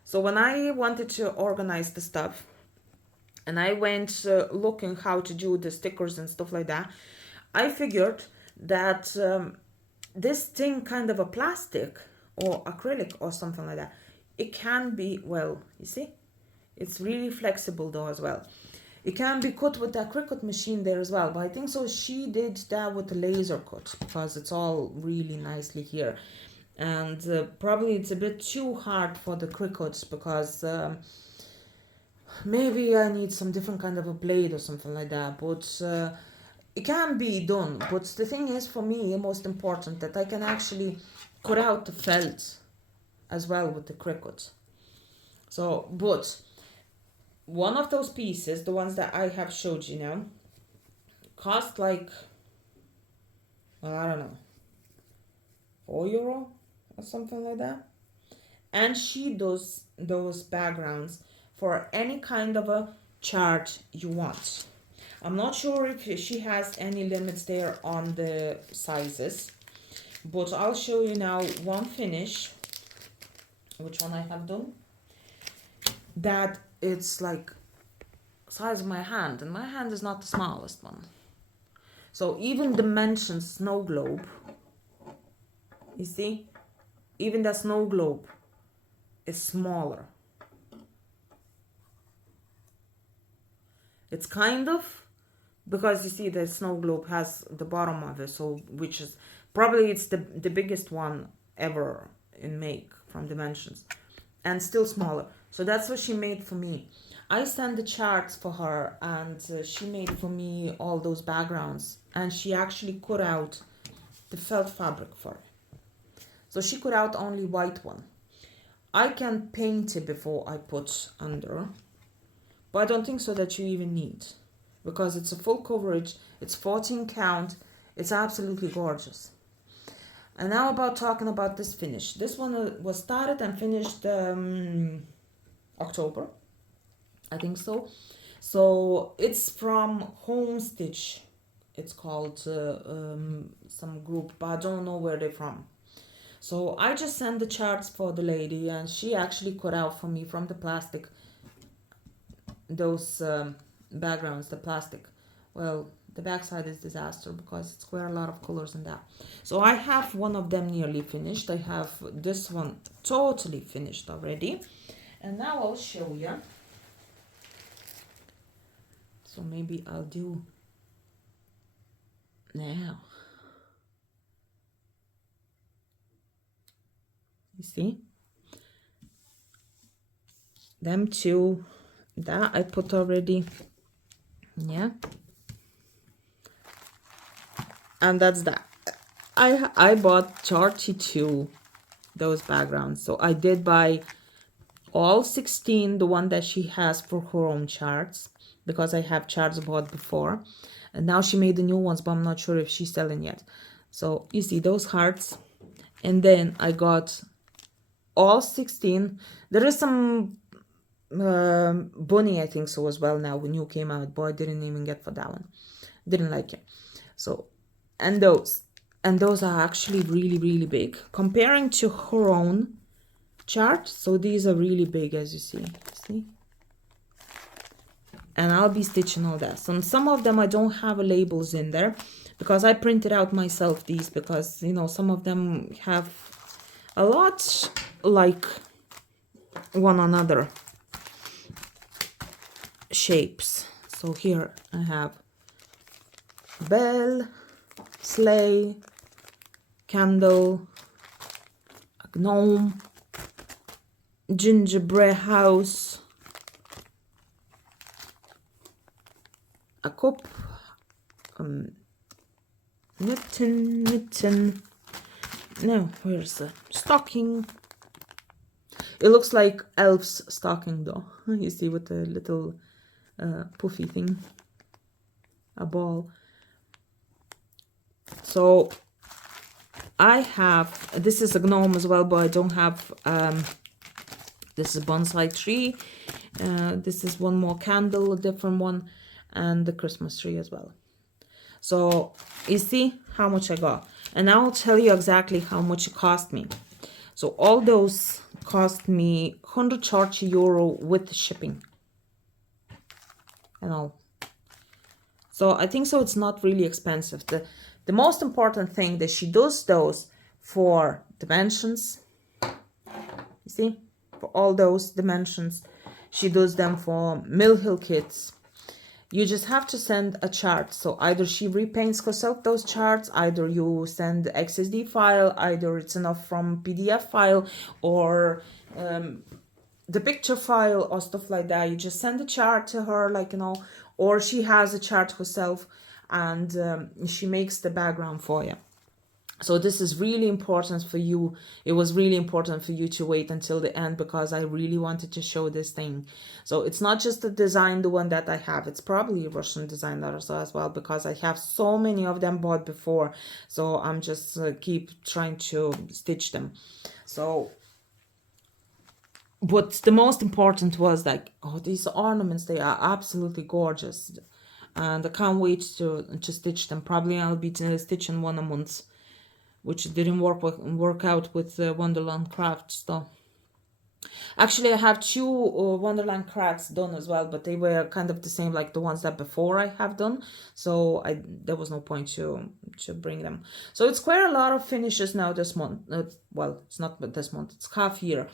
So when I wanted to organize the stuff, and I went looking how to do the stickers and stuff like that, I figured that this thing, kind of a plastic or acrylic or something like that, it can be, well, you see, it's really flexible though as well. It can be cut with that Cricut machine there as well, but I think so she did that with the laser cut, because it's all really nicely here. And probably it's a bit too hard for the Cricut, because maybe I need some different kind of a blade or something like that, but it can be done. But the thing is, for me, most important, that I can actually cut out the felt as well with the Cricut. So, but one of those pieces, the ones that I have showed you now, cost like, well, I don't know, €4 or something like that. And she does those backgrounds for any kind of a chart you want. I'm not sure if she has any limits there on the sizes, but I'll show you now one finish, which one I have done, that it's like size of my hand, and my hand is not the smallest one. So even dimension snow globe, You see, even the snow globe is smaller. It's kind of, because you see the snow globe has the bottom of it, so which is probably it's the biggest one ever in make from Dimensions, and still smaller. So that's what she made for me. I sent the charts for her, and she made for me all those backgrounds, and she actually cut out the felt fabric for it. So she cut out only white one. I can paint it before I put under, but I don't think so that you even need, because it's a full coverage, it's 14 count, it's absolutely gorgeous. And now about talking about this finish. This one was started and finished October, I think so. So it's from Home Stitch. It's called some group, but I don't know where they're from. So I just sent the charts for the lady, and she actually cut out for me from the plastic those backgrounds, the plastic. Well, the backside is disaster because it's quite a lot of colors in that. So I have one of them nearly finished. I have this one totally finished already, and now I'll show you. So maybe I'll do now. You see them two that I put already, yeah, and that's that. I bought 32 those backgrounds, so I did buy all 16, the one that she has for her own charts, because I have charts bought before, and now she made the new ones, but I'm not sure if she's selling yet. So you see those hearts, and then I got all 16. There is some bunny, I think so as well now, when you came out, but I didn't even get for that one, didn't like it. So, and those are actually really big comparing to her own chart. So these are really big, as you see, and I'll be stitching all that. So some of them I don't have labels in there because I printed out myself these, because you know some of them have a lot like one another shapes. So here I have bell, sleigh, candle, a gnome, gingerbread house, a cup, mitten, no, where's the stocking? It looks like elf's stocking though. You see, with the little puffy thing, a ball. So I have, this is a gnome as well, but I don't have, this is a bonsai tree. This is one more candle, a different one, and the Christmas tree as well. So you see how much I got, and I'll tell you exactly how much it cost me. So all those cost me €130 with shipping and all. So I think so it's not really expensive. The most important thing that she does those for dimensions. You see, for all those dimensions, she does them for Mill Hill kits. You just have to send a chart. So either she repaints herself those charts, either you send the XSD file, either it's enough from PDF file, or the picture file or stuff like that. You just send the chart to her, like, you know, or she has a chart herself, and she makes the background for you. So this is really important for you. It was really important for you to wait until the end, because I really wanted to show this thing. So it's not just the design, the one that I have. It's probably a Russian design as well, because I have so many of them bought before. So I'm just keep trying to stitch them. So, but the most important was like, oh, these ornaments, they are absolutely gorgeous. And I can't wait to stitch them. Probably I'll be stitching one a month, which didn't work out with Wonderland Craft stuff. Actually, I have two Wonderland cracks done as well, but they were kind of the same like the ones that before I have done. So there was no point to bring them. So it's quite a lot of finishes now this month. Well, it's not this month, it's half year.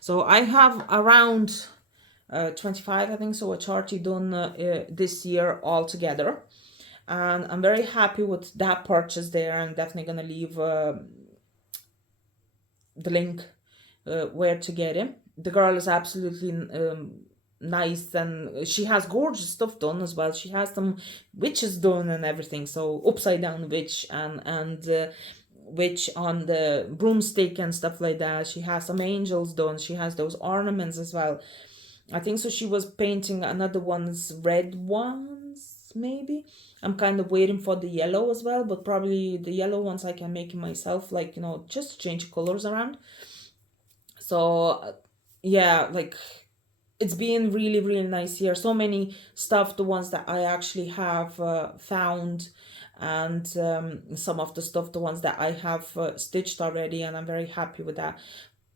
So I have around 25, I think, so a charty done this year altogether. And I'm very happy with that purchase there. I'm definitely going to leave the link where to get it. The girl is absolutely nice, and she has gorgeous stuff done as well. She has some witches done and everything, so upside down witch and witch on the broomstick and stuff like that. She has some angels done. She has those ornaments as well. I think so. She was painting another one's red ones, maybe. I'm kind of waiting for the yellow as well, but probably the yellow ones I can make it myself, like, you know, just change colors around. So yeah, like, it's been really, really nice here. So many stuff, the ones that I actually have found, and some of the stuff, the ones that I have stitched already, and I'm very happy with that.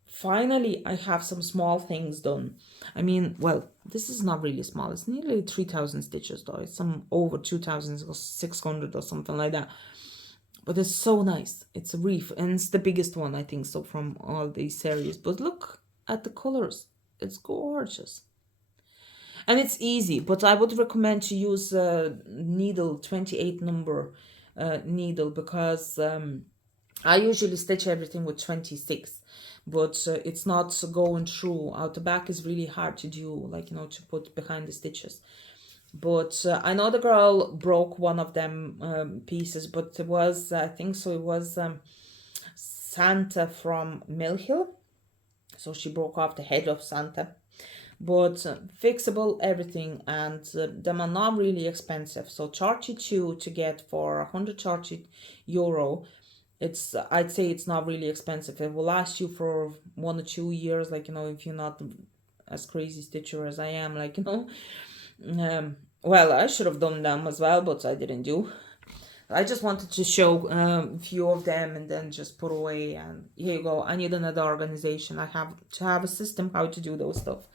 Finally, I have some small things done. I mean, well, this is not really small. It's nearly 3,000 stitches though. It's some over 2,600 or something like that. But it's so nice. It's a reef, and it's the biggest one, I think so, from all these series. But look at the colors. It's gorgeous. And it's easy, but I would recommend to use needle 28 number needle, because I usually stitch everything with 26, but it's not going through. Out the back is really hard to do, like, you know, to put behind the stitches. But I know the girl broke one of them pieces, but it was, I think so, it was Santa from Mill Hill. So she broke off the head of Santa. But fixable everything, and them are not really expensive. So charge 2 to get for 100 charge euro. It's, I'd say it's not really expensive. It will last you for 1 or 2 years, like, you know, if you're not as crazy stitcher as I am, like, you know. Well, I should have done them as well, but I didn't do. I just wanted to show a few of them and then just put away, and here you go. I need another organization. I have to have a system how to do those stuff.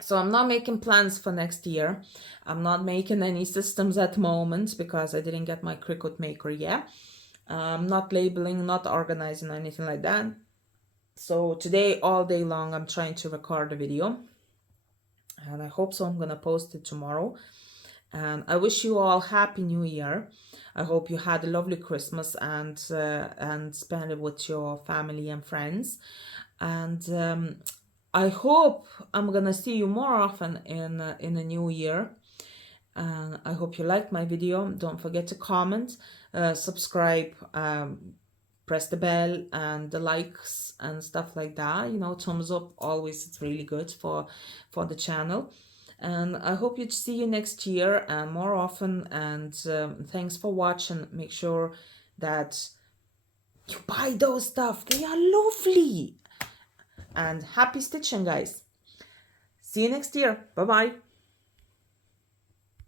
So I'm not making plans for next year. I'm not making any systems at the moment because I didn't get my Cricut maker yet. I'm not labeling, not organizing, anything like that. So today, all day long, I'm trying to record a video. And I hope so. I'm going to post it tomorrow. And I wish you all Happy New Year. I hope you had a lovely Christmas and spend it with your family and friends. And I hope I'm gonna see you more often in the new year. I hope you liked my video. Don't forget to comment, subscribe, press the bell and the likes and stuff like that. You know, thumbs up always, it's really good for the channel. And I hope you see you next year and more often. And thanks for watching. Make sure that you buy those stuff. They are lovely. And happy stitching, guys. See you next year. Bye-bye.